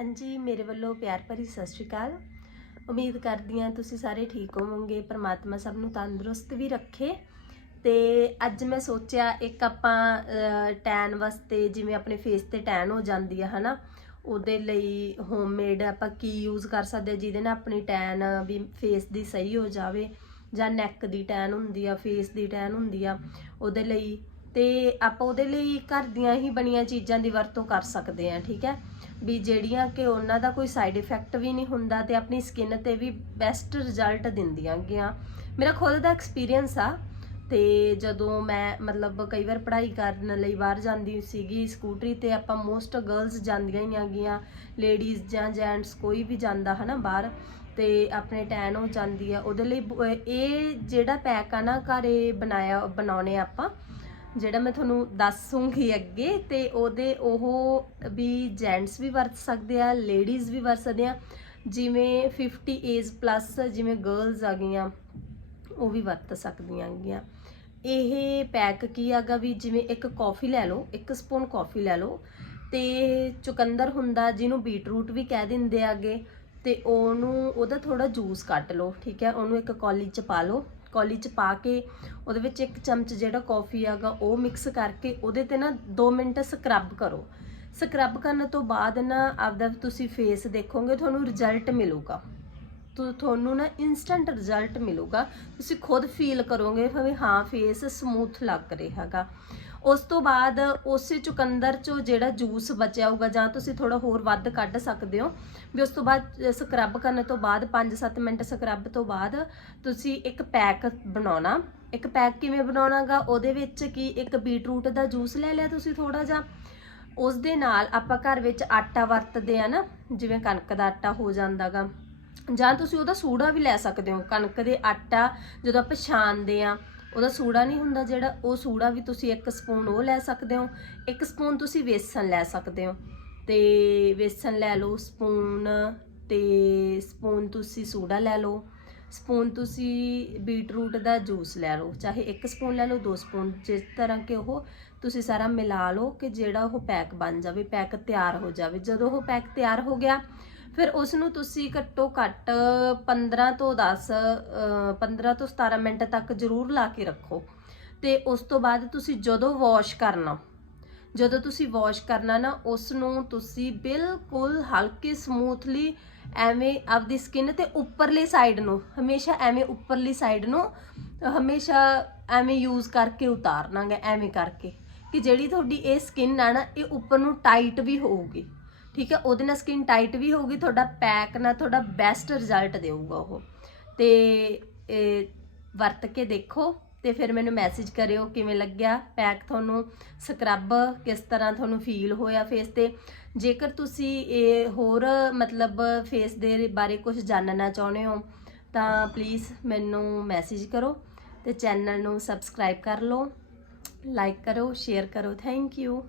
ਹਾਂਜੀ, ਮੇਰੇ ਵੱਲੋਂ ਪਿਆਰ ਭਰੀ ਸਤਿ ਸ਼੍ਰੀ ਅਕਾਲ। ਉਮੀਦ ਕਰਦੀ ਹਾਂ ਤੁਸੀਂ ਸਾਰੇ ਠੀਕ ਹੋਵੋਗੇ, ਪਰਮਾਤਮਾ ਸਭ ਨੂੰ ਤੰਦਰੁਸਤ ਵੀ ਰੱਖੇ। ਤੇ ਅੱਜ ਮੈਂ ਸੋਚਿਆ, ਇੱਕ ਆਪਾਂ ਟੈਨ ਵਾਸਤੇ ਜਿਵੇਂ ਆਪਣੇ ਫੇਸ ਤੇ ਟੈਨ ਹੋ ਜਾਂਦੀ ਆ, ਹਨਾ? ਉਹਦੇ ਲਈ ਹੋਮਮੇਡ ਆਪਾਂ ਕੀ ਯੂਜ਼ ਕਰ ਸਕਦੇ ਜਿਹਦੇ ਨਾਲ ਆਪਣੀ ਟੈਨ ਵੀ ਫੇਸ ਦੀ ਸਹੀ ਹੋ ਜਾਵੇ ਜਾਂ ਨੈਕ ਦੀ ਟੈਨ ਹੁੰਦੀ ਆ ਫੇਸ ਦੀ ਟੈਨ ਹੁੰਦੀ ਆ। ਉਹਦੇ ਲਈ ਤੇ ਆਪਾਂ ਉਹਦੇ ਲਈ ਘਰ ਦੀਆਂ ਹੀ ਬਣੀਆਂ ਚੀਜ਼ਾਂ ਦੀ ਵਰਤੋਂ ਕਰ ਸਕਦੇ ਆ ਠੀਕ ਹੈ? ਵੀ ਜਿਹੜੀਆਂ ਕਿ ਉਹਨਾਂ ਦਾ ਕੋਈ ਸਾਈਡ ਇਫੈਕਟ ਵੀ ਨਹੀਂ ਹੁੰਦਾ ਤੇ ਆਪਣੀ ਸਕਿਨ ਤੇ ਵੀ ਬੈਸਟ ਰਿਜ਼ਲਟ ਦਿੰਦੀਆਂ ਗਿਆ। ਮੇਰਾ ਖੁਦ ਦਾ ਐਕਸਪੀਰੀਅੰਸ ਆ ਤੇ ਜਦੋਂ ਮੈਂ ਮਤਲਬ ਕਈ ਵਾਰ ਪੜ੍ਹਾਈ ਕਰਨ ਲਈ ਬਾਹਰ ਜਾਂਦੀ ਸੀਗੀ ਸਕੂਟਰੀ ਤੇ ਆਪਾਂ ਮੋਸਟ ਗਰਲਸ ਜਾਂਦੀਆਂ ਹੀ ਆਗੀਆਂ ਲੇਡੀਜ਼ ਜਾਂ ਜੈਂਟਸ ਕੋਈ ਵੀ ਜਾਂਦਾ ਹਨਾ ਬਾਹਰ ਤੇ ਆਪਣੇ ਟੈਨ ਹੋ ਜਾਂਦੀ ਆ, ਉਹਦੇ ਲਈ ਬ- ਇਹ ਜਿਹੜਾ ਪੈਕ ਆ ਨਾ ਘਰੇ ਬਣਾਇਆ, ਬਣਾਉਣੇ ਆਪਾਂ ਜਿਹੜਾ ਮੈਂ ਤੁਹਾਨੂੰ ਦੱਸੂਗੀ ਅੱਗੇ, ਤੇ ਉਹਦੇ ਉਹ ਵੀ ਜੈਂਟਸ ਵੀ ਵਰਤ ਸਕਦੇ ਆ ਲੇਡੀਜ਼ ਵੀ ਵਰਤ ਸਕਦੇ ਆ, ਜਿਵੇਂ 50 ਏਜ ਪਲੱਸ ਜਿਵੇਂ ਗਰਲਸ ਆ ਗਈਆਂ, ਉਹ ਵੀ ਵਰਤ ਸਕਦੀਆਂ ਗੀਆਂ ਇਹ ਪੈਕ ਕੀ ਹੈਗਾ ਵੀ ਜਿਵੇਂ ਇੱਕ ਕੌਫੀ ਲੈ ਲਓ, ਇੱਕ ਸਪੂਨ ਕੌਫੀ ਲੈ ਲਓ, ਤੇ ਚੁਕੰਦਰ ਹੁੰਦਾ ਜਿਹਨੂੰ ਬੀਟਰੂਟ ਵੀ ਕਹਿ ਦਿੰਦੇ ਆਗੇ ਤੇ ਉਹਨੂੰ ਉਹਦਾ ਥੋੜਾ ਜੂਸ ਕੱਟ ਲਓ, ਠੀਕ ਹੈ? ਉਹਨੂੰ ਇੱਕ ਕੌਲੀ ਚ ਪਾ ਲਓ ਕੌਲੀ ਚ ਪਾ ਕੇ ਉਹਦੇ ਵਿੱਚ ਇੱਕ ਚਮਚ ਜਿਹੜਾ ਕੌਫੀ ਹੈਗਾ ਉਹ ਮਿਕਸ ਕਰਕੇ ਉਹਦੇ ਤੇ ਨਾ 2 ਮਿੰਟ ਸਕਰਬ ਕਰੋ। ਸਕਰਬ ਕਰਨ ਤੋਂ ਬਾਅਦ ਨਾ ਆਪਦਾ ਤੁਸੀਂ ਫੇਸ ਦੇਖੋਗੇ ਤੁਹਾਨੂੰ ਰਿਜ਼ਲਟ ਮਿਲੂਗਾ। ਤੁਹਾਨੂੰ ਨਾ ਇਨਸਟੈਂਟ ਰਿਜ਼ਲਟ ਮਿਲੂਗਾ। ਤੁਸੀਂ ਖੁਦ ਫੀਲ ਕਰੋਗੇ ਵੀ ਹਾਂ ਫੇਸ ਸਮੂਥ ਲੱਗ ਰਿਹਾ ਹੈਗਾ। ਉਸ ਤੋਂ ਬਾਅਦ ਉਸੇ ਚੁਕੰਦਰ ਚੋਂ ਜਿਹੜਾ ਜੂਸ ਬਚਿਆ ਹੋਊਗਾ, ਜਾਂ ਤੁਸੀਂ ਥੋੜਾ ਹੋਰ ਵੱਧ ਕੱਢ ਸਕਦੇ ਹੋ। ਵੀ ਉਸ ਤੋਂ ਬਾਅਦ ਸਕਰਬ ਕਰਨ ਤੋਂ ਬਾਅਦ 5-7 ਮਿੰਟ ਸਕਰਬ ਤੋਂ ਬਾਅਦ ਤੁਸੀਂ ਇੱਕ ਪੈਕ ਬਣਾਉਣਾ। ਇੱਕ ਪੈਕ ਕਿਵੇਂ ਬਣਾਉਣਾਗਾ? ਉਹਦੇ ਵਿੱਚ ਕੀ ਇੱਕ ਬੀਟਰੂਟ ਦਾ ਜੂਸ ਲੈ ਲਿਆ ਤੁਸੀਂ ਥੋੜਾ ਜਿਹਾ? ਉਸ ਦੇ ਨਾਲ ਆਪਾਂ ਘਰ ਵਿੱਚ ਆਟਾ ਵਰਤਦੇ ਆ ਨਾ, ਜਿਵੇਂ ਕਣਕ ਦਾ ਆਟਾ ਹੋ ਜਾਂਦਾਗਾ। ਜਾਂ ਤੁਸੀਂ ਉਹਦਾ ਸੂੜਾ ਵੀ ਲੈ ਸਕਦੇ ਹੋ। ਕਣਕ ਦੇ ਆਟਾ ਜਦੋਂ ਆਪਾਂ ਛਾਣਦੇ ਆ ਉਹਦਾ ਸੂੜਾ ਨਹੀਂ ਹੁੰਦਾ ਜਿਹੜਾ, ਉਹ ਸੂੜਾ ਵੀ ਤੁਸੀਂ ਇੱਕ ਸਪੂਨ ਉਹ ਲੈ ਸਕਦੇ ਹੋ, ਇੱਕ ਸਪੂਨ ਤੁਸੀਂ ਵੇਸਣ ਲੈ ਸਕਦੇ ਹੋ। ਤੇ ਵੇਸਣ ਲੈ ਲਓ ਸਪੂਨ ਤੇ ਸਪੂਨ ਤੁਸੀਂ ਸੂੜਾ ਲੈ ਲਓ, ਸਪੂਨ ਤੁਸੀਂ ਬੀਟਰੂਟ ਦਾ ਜੂਸ ਲੈ ਲਓ, ਚਾਹੇ ਇੱਕ ਸਪੂਨ ਲੈ ਲਓ, ਦੋ ਸਪੂਨ, ਜਿਸ ਤਰ੍ਹਾਂ ਕਿ ਉਹ ਤੁਸੀਂ ਸਾਰਾ ਮਿਲਾ ਲਓ ਕਿ ਜਿਹੜਾ ਉਹ ਪੈਕ ਬਣ ਜਾਵੇ, ਪੈਕ ਤਿਆਰ ਹੋ ਜਾਵੇ। ਜਦੋਂ ਉਹ ਪੈਕ ਤਿਆਰ ਹੋ ਗਿਆ ਫਿਰ ਉਸ ਨੂੰ ਤੁਸੀਂ ਘੱਟੋ ਘੱਟ 15 ਤੋਂ 10 ਅ, 15 ਤੋਂ 17 ਮਿੰਟ ਤੱਕ ਜ਼ਰੂਰ ਲਾ ਕੇ ਰੱਖੋ। ਤੇ ਉਸ ਤੋਂ ਬਾਅਦ ਤੁਸੀਂ ਜਦੋਂ ਵਾਸ਼ ਕਰਨਾ ਜਦੋਂ ਤੁਸੀਂ ਵਾਸ਼ ਕਰਨਾ ਨਾ ਉਸ ਨੂੰ ਤੁਸੀਂ ਬਿਲਕੁਲ ਹਲਕੇ ਸਮੂਥਲੀ ਐਵੇਂ ਆਪਦੀ ਸਕਿਨ ਤੇ ਉੱਪਰਲੀ ਸਾਈਡ ਨੂੰ ਹਮੇਸ਼ਾ ਐਵੇਂ ਉੱਪਰਲੀ ਸਾਈਡ ਨੂੰ ਹਮੇਸ਼ਾ ਐਵੇਂ ਯੂਜ਼ ਕਰਕੇ ਉਤਾਰਨਾਗਾ ਐਵੇਂ ਕਰਕੇ ਕਿ ਜਿਹੜੀ ਤੁਹਾਡੀ ਇਹ ਸਕਿਨ ਆ ਨਾ ਇਹ ਉੱਪਰ ਨੂੰ ਟਾਈਟ ਵੀ ਹੋਊਗੀ। ਠੀਕ ਹੈ, ਉਹਦੇ ਨਾਲ ਸਕਿਨ ਟਾਈਟ ਵੀ ਹੋਊਗੀ, ਤੁਹਾਡਾ ਪੈਕ ਨਾਲ ਤੁਹਾਡਾ ਬੈਸਟ ਰਿਜ਼ਲਟ ਦੇਊਗਾ ਉਹ। ਤੇ, ਇਹ ਵਰਤ ਕੇ ਦੇਖੋ ਤੇ ਫਿਰ ਮੈਨੂੰ ਮੈਸੇਜ ਕਰਿਓ ਕਿਵੇਂ ਲੱਗਿਆ ਪੈਕ ਤੁਹਾਨੂੰ ਸਕਰਬ ਕਿਸ ਤਰ੍ਹਾਂ ਤੁਹਾਨੂੰ ਫੀਲ ਹੋਇਆ ਫੇਸ ਤੇ। ਜੇਕਰ ਤੁਸੀਂ ਇਹ ਹੋਰ ਮਤਲਬ ਫੇਸ ਦੇ ਬਾਰੇ ਕੁਝ ਜਾਣਨਾ ਚਾਹੁੰਦੇ ਹੋ, ਤਾਂ ਪਲੀਜ਼ ਮੈਨੂੰ ਮੈਸੇਜ ਕਰੋ ਤੇ ਚੈਨਲ ਨੂੰ ਸਬਸਕ੍ਰਾਈਬ ਕਰ ਲਓ। ਲਾਈਕ ਕਰੋ ਸ਼ੇਅਰ ਕਰੋ ਥੈਂਕ ਯੂ